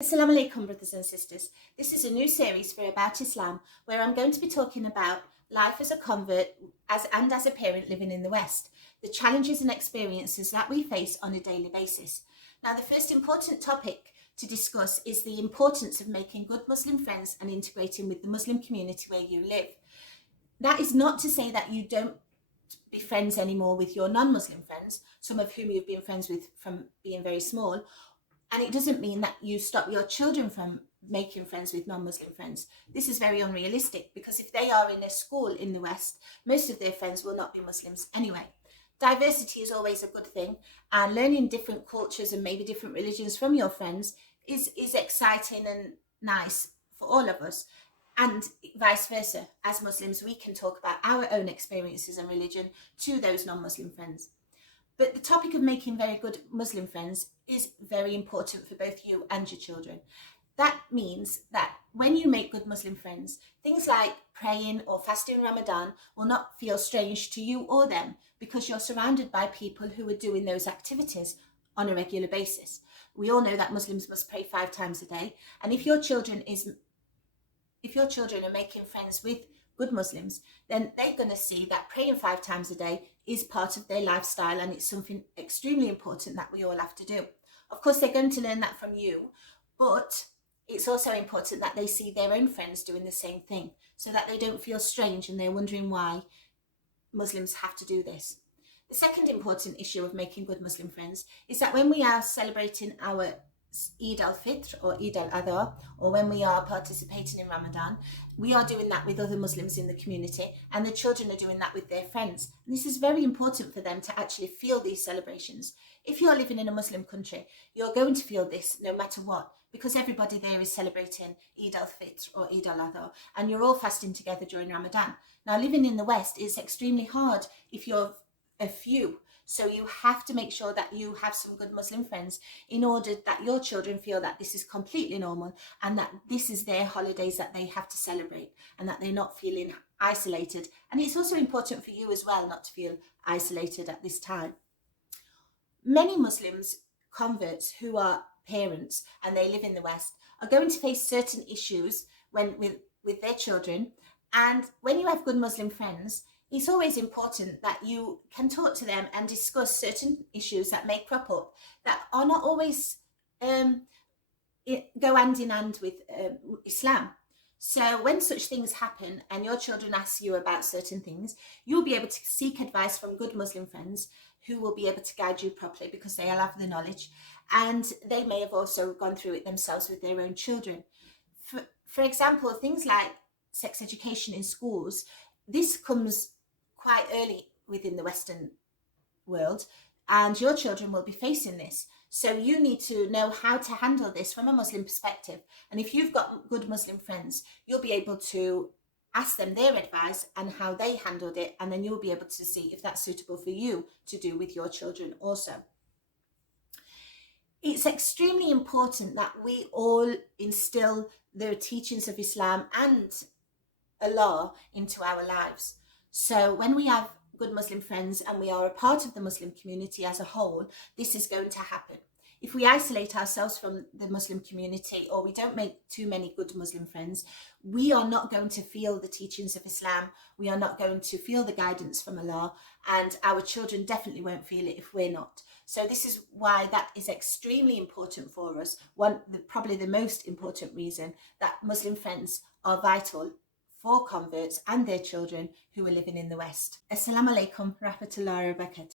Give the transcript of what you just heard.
Assalamu alaikum, brothers and sisters. This is a new series for About Islam where I'm going to be talking about life as a convert and as a parent living in the West, the challenges and experiences that we face on a daily basis. Now, the first important topic to discuss is the importance of making good Muslim friends and integrating with the Muslim community where you live. That is not to say that you don't be friends anymore with your non-Muslim friends, some of whom you've been friends with from being very small. And it doesn't mean that you stop your children from making friends with non-Muslim friends. This is very unrealistic because if they are in a school in the West, most of their friends will not be Muslims anyway. Diversity is always a good thing, and learning different cultures and maybe different religions from your friends is exciting and nice for all of us. And vice versa, as Muslims, we can talk about our own experiences and religion to those non-Muslim friends. But the topic of making very good Muslim friends is very important for both you and your children. That means that when you make good Muslim friends, things like praying or fasting Ramadan will not feel strange to you or them because you're surrounded by people who are doing those activities on a regular basis. We all know that Muslims must pray 5 times a day, and if your children are making friends with good Muslims, then they're going to see that praying 5 times a day is part of their lifestyle, and it's something extremely important that we all have to do. Of course, they're going to learn that from you, but it's also important that they see their own friends doing the same thing so that they don't feel strange and they're wondering why Muslims have to do this. The second important issue of making good Muslim friends is that when we are celebrating our Eid al-Fitr or Eid al-Adha, or when we are participating in Ramadan, we are doing that with other Muslims in the community, and the children are doing that with their friends. And this is very important for them to actually feel these celebrations. If you're living in a Muslim country, you're going to feel this no matter what, because everybody there is celebrating Eid al-Fitr or Eid al-Adha, and you're all fasting together during Ramadan. Now, living in the West is extremely hard if you're a few. So you have to make sure that you have some good Muslim friends in order that your children feel that this is completely normal and that this is their holidays that they have to celebrate and that they're not feeling isolated. And it's also important for you as well not to feel isolated at this time. Many Muslims converts who are parents and they live in the West are going to face certain issues with their children. And when you have good Muslim friends, it's always important that you can talk to them and discuss certain issues that may crop up that are not always go hand in hand with Islam. So when such things happen and your children ask you about certain things, you'll be able to seek advice from good Muslim friends who will be able to guide you properly because they'll have the knowledge, and they may have also gone through it themselves with their own children. For example, things like sex education in schools, this comes quite early within the Western world, and your children will be facing this. So you need to know how to handle this from a Muslim perspective. And if you've got good Muslim friends, you'll be able to ask them their advice and how they handled it, and then you'll be able to see if that's suitable for you to do with your children also. It's extremely important that we all instill the teachings of Islam and Allah into our lives. So when we have good Muslim friends and we are a part of the Muslim community as a whole, this is going to happen. If we isolate ourselves from the Muslim community or we don't make too many good Muslim friends, we are not going to feel the teachings of Islam, we are not going to feel the guidance from Allah, and our children definitely won't feel it if we're not. So this is why that is extremely important for us. Probably the most important reason that Muslim friends are vital for converts and their children who are living in the West. Assalamu alaikum rahmatullahi wa barakatuh.